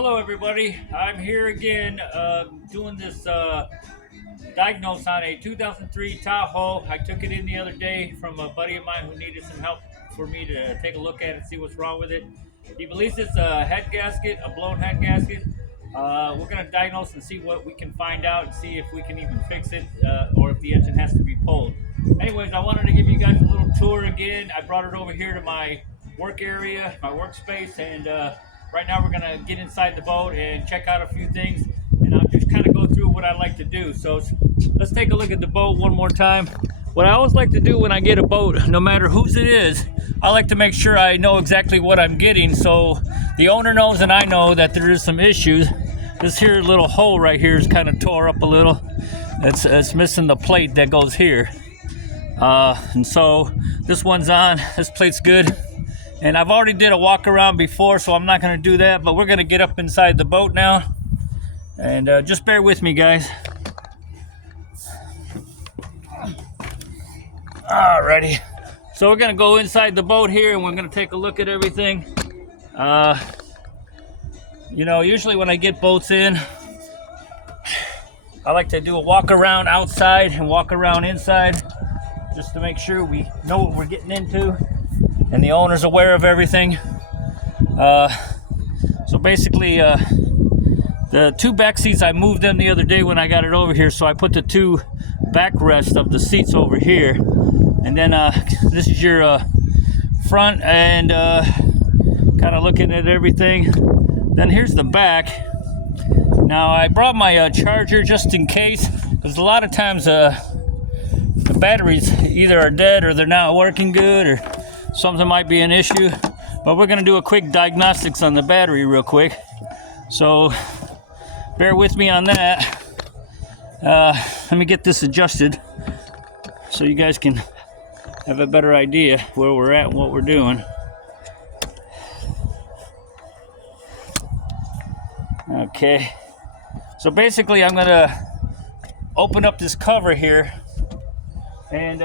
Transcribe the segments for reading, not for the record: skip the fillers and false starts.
Hello everybody, I'm here again doing this diagnose on a 2003 Tahoe. I took it in the other day from a buddy of mine who needed some help for me to take a look at it, see what's wrong with it. He believes it's a head gasket, a blown head gasket. We're going to diagnose and see what we can find out and see if we can even fix it or if the engine has to be pulled. Anyways, I wanted to give you guys a little tour again. I brought it over here to my work area, my workspace, and right now we're gonna get inside the boat and check out a few things, and I'll just kind of go through what I like to do. So let's take a look at the boat one more time. What I always like to do when I get a boat, no matter whose it is, I like to make sure I know exactly what I'm getting so the owner knows and I know that there is some issues. This here little hole right here is kind of tore up a little. It's missing the plate that goes here. And so this one's on, this plate's good. And I've already did a walk around before, so I'm not going to do that, but we're going to get up inside the boat now. And just bear with me, guys. Alrighty. So we're going to go inside the boat here, and we're going to take a look at everything. You know, usually when I get boats in, I like to do a walk around outside and walk around inside, just to make sure we know what we're getting into and the owner's aware of everything. So basically, the two back seats, I moved them the other day when I got it over here, so I put the two backrests of the seats over here. And then this is your front, and kind of looking at everything. Then here's the back. Now I brought my charger just in case, because a lot of times the batteries either are dead or they're not working good, or something might be an issue. But we're going to do a quick diagnostics on the battery real quick, so bear with me on that. Let me get this adjusted so you guys can have a better idea where we're at and what we're doing. Okay, so basically I'm going to open up this cover here, and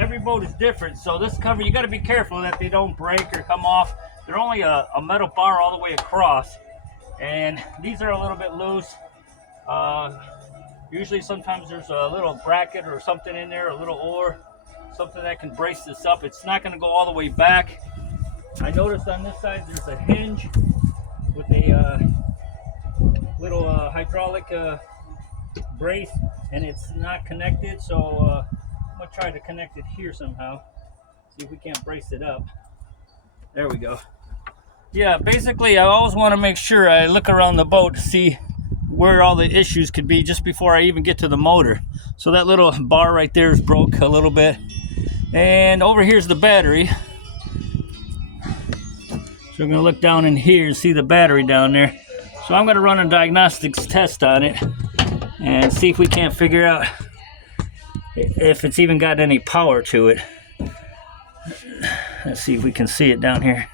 every boat is different, so this cover, you got to be careful that they don't break or come off. They're only a metal bar all the way across, and these are a little bit loose. Usually sometimes there's a little bracket or something in there, a little oar, something that can brace this up. It's not going to go all the way back. I noticed on this side there's a hinge with a little hydraulic brace, and it's not connected, so I'm gonna try to connect it here somehow, see if we can't brace it up. There we go. Yeah, basically I always want to make sure I look around the boat to see where all the issues could be just before I even get to the motor. So that little bar right there is broke a little bit, and over here's the battery. So I'm gonna look down in here and see the battery down there. So I'm gonna run a diagnostics test on it and see if we can't figure out if it's even got any power to it. Let's see if we can see it down here.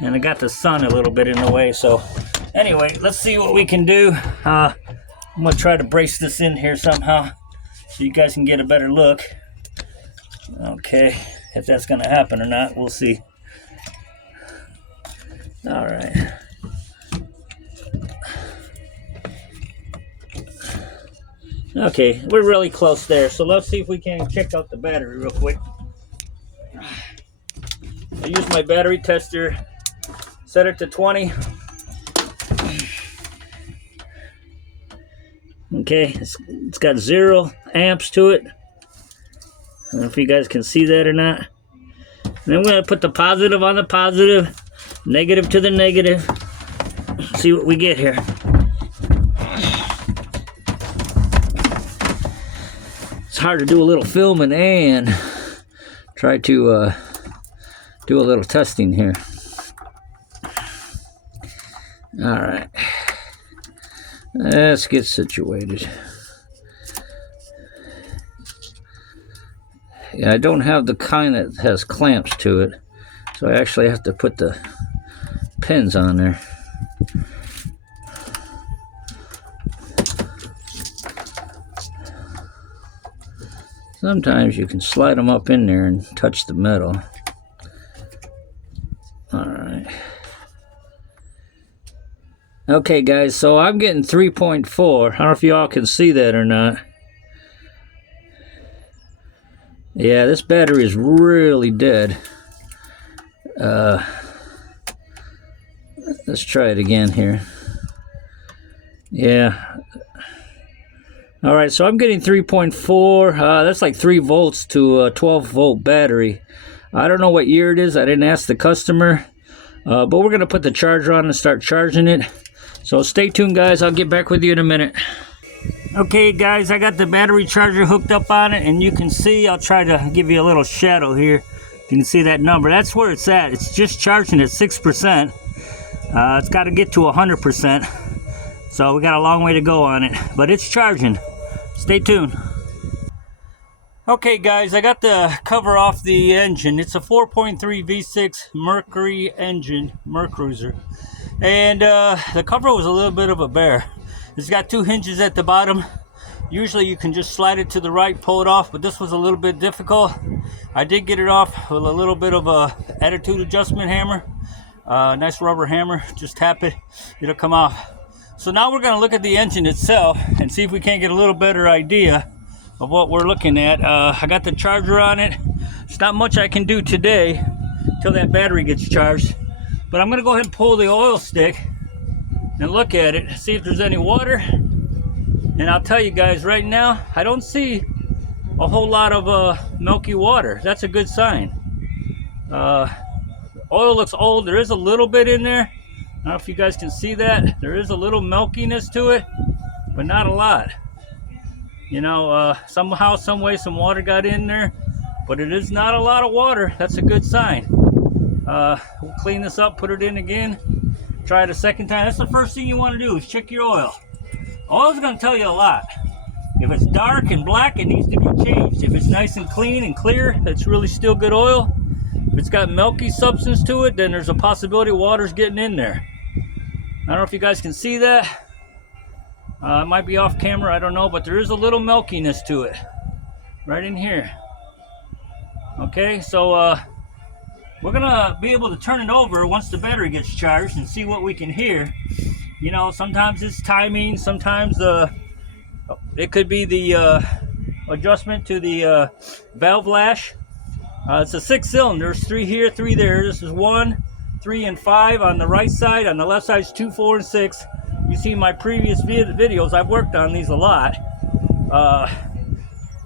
And I got the sun a little bit in the way, so anyway, let's see what we can do. I'm gonna try to brace this in here somehow so you guys can get a better look. Okay, if that's gonna happen or not, we'll see. All right. Okay, we're really close there, so let's see if we can check out the battery real quick. I use my battery tester, set it to 20. Okay, it's got 0 amps to it. I don't know if you guys can see that or not. And then I'm going to put the positive on the positive, negative to the negative. See what we get here. It's hard to do a little filming and try to do a little testing here. All right, let's get situated. Yeah, I don't have the kind that has clamps to it, so I actually have to put the pins on there. Sometimes you can slide them up in there and touch the metal. All right. Okay guys, so I'm getting 3.4. I don't know if y'all can see that or not. Yeah, this battery is really dead. Let's try it again here. Yeah. Alright, so I'm getting 3.4. That's like 3 volts to a 12 volt battery. I don't know what year it is. I didn't ask the customer. But we're going to put the charger on and start charging it. So stay tuned, guys. I'll get back with you in a minute. Okay, guys, I got the battery charger hooked up on it, and you can see, I'll try to give you a little shadow here. You can see that number. That's where it's at. It's just charging at 6%. It's got to get to 100%. So we got a long way to go on it, but it's charging. Stay tuned. Okay guys, I got the cover off the engine. It's a 4.3 V6 Mercury engine, Mercruiser. And the cover was a little bit of a bear. It's got 2 hinges at the bottom. Usually you can just slide it to the right, pull it off, but this was a little bit difficult. I did get it off with a little bit of a attitude adjustment hammer. Nice rubber hammer, just tap it, it'll come off. So now we're gonna look at the engine itself and see if we can't get a little better idea of what we're looking at. I got the charger on it. It's not much I can do today until that battery gets charged. But I'm gonna go ahead and pull the oil stick and look at it, see if there's any water. And I'll tell you guys right now, I don't see a whole lot of milky water. That's a good sign. Oil looks old. There is a little bit in there. I don't know if you guys can see that. There is a little milkiness to it, but not a lot. You know, somehow, some way, some water got in there, but it is not a lot of water. That's a good sign. We'll clean this up, put it in again, try it a second time. That's the first thing you want to do is check your oil. Oil's going to tell you a lot. If it's dark and black, it needs to be changed. If it's nice and clean and clear, it's really still good oil. If it's got milky substance to it, then there's a possibility water's getting in there. I don't know if you guys can see that. It might be off camera, I don't know, but there is a little milkiness to it right in here. Okay, so we're gonna be able to turn it over once the battery gets charged and see what we can hear. You know, sometimes it's timing, sometimes it could be the adjustment to the valve lash. It's a 6 cylinders, 3 here, 3 there. This is 1, 3, and 5 on the right side. On the left side is 2, 4, and 6. You see my previous videos, I've worked on these a lot.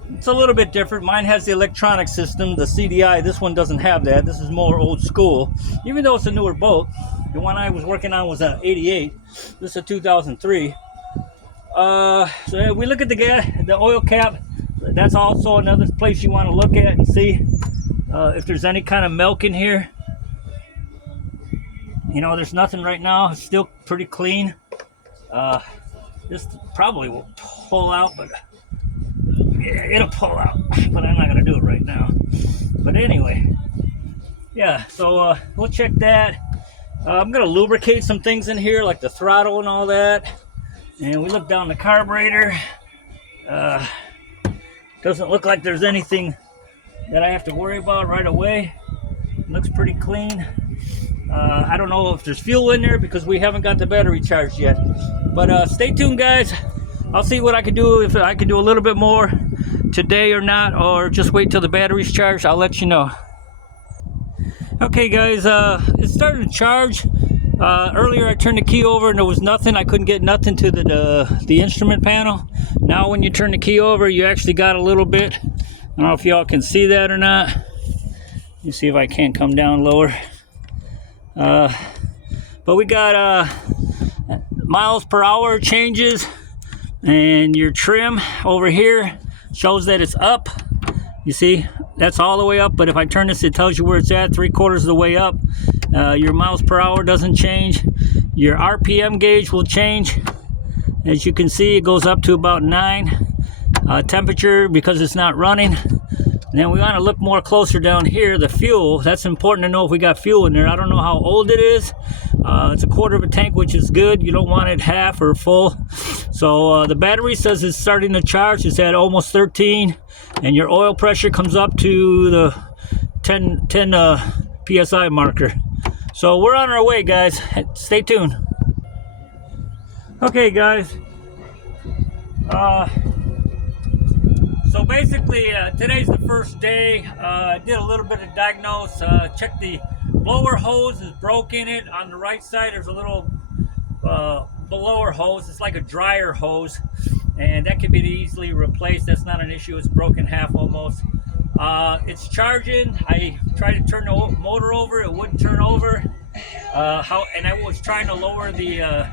It's a little bit different. Mine has the electronic system, the CDI. This one doesn't have that. This is more old school, even though it's a newer boat. The one I was working on was an 88. This is a 2003. So we look at the oil cap. That's also another place you want to look at and see if there's any kind of milk in here. You know, there's nothing right now. It's still pretty clean. This probably will pull out, but yeah, it'll pull out. But I'm not gonna do it right now. But anyway, yeah. So we'll check that. I'm gonna lubricate some things in here, like the throttle and all that. And we look down the carburetor. Doesn't look like there's anything that I have to worry about right away. Looks pretty clean. I don't know if there's fuel in there because we haven't got the battery charged yet. But stay tuned, guys. I'll see what I can do, if I can do a little bit more today or not, or just wait till the battery's charged. I'll let you know. Okay, guys, it started to charge. Earlier I turned the key over and there was nothing. I couldn't get nothing to the instrument panel. Now when you turn the key over, you actually got a little bit. I don't know if y'all can see that or not. Let me see if I can come down lower. But we got miles per hour changes, and your trim over here shows that it's up. You see, that's all the way up, but if I turn this, it tells you where it's at, 3/4 of the way up. Your miles per hour doesn't change. Your RPM gauge will change. As you can see, it goes up to about 9. Temperature, because it's not running. And then we want to look more closer down here, the fuel. That's important to know if we got fuel in there. I don't know how old it is. It's a 1/4 of a tank, which is good. You don't want it half or full. So the battery says it's starting to charge. It's at almost 13. And your oil pressure comes up to the 10 PSI marker. So we're on our way, guys. Stay tuned. Okay, guys. Uh, so basically, today's the first day. I did a little bit of diagnose. Checked the blower hose is broke in it. On the right side, there's a little blower hose. It's like a dryer hose, and that can be easily replaced. That's not an issue. It's broken half almost. It's charging. I tried to turn the motor over. It wouldn't turn over. And I was trying to lower the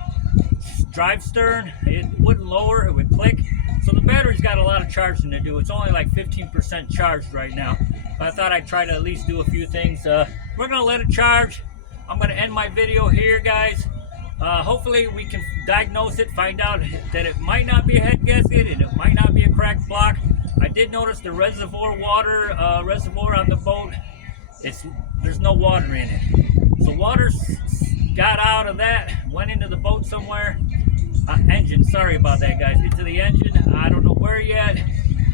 drive stern. It wouldn't lower. It would click. So the battery's got a lot of charging to do. It's only like 15% charged right now. But I thought I'd try to at least do a few things. We're gonna let it charge. I'm gonna end my video here, guys. Hopefully we can diagnose it, find out that it might not be a head gasket and it might not be a cracked block. I did notice the reservoir on the boat. There's no water in it. So water got out of that, went into the boat somewhere. Engine, sorry about that, guys. Into the engine. I don't know where yet.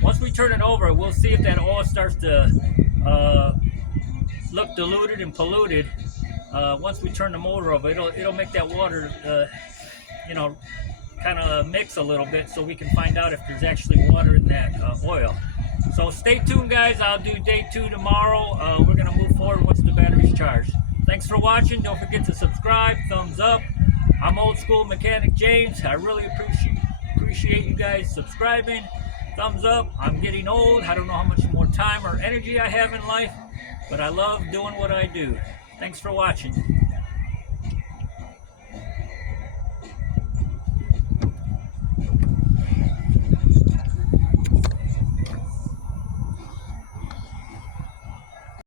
Once we turn it over, we'll see if that oil starts to look diluted and polluted. Once we turn the motor over, it'll make that water, kind of mix a little bit, so we can find out if there's actually water in that oil. So stay tuned, guys. I'll do day 2 tomorrow. We're gonna move forward once the battery's charged. Thanks for watching. Don't forget to subscribe. Thumbs up. I'm Old School Mechanic James. I really appreciate you guys subscribing. Thumbs up. I'm getting old. I don't know how much more time or energy I have in life, but I love doing what I do. Thanks for watching.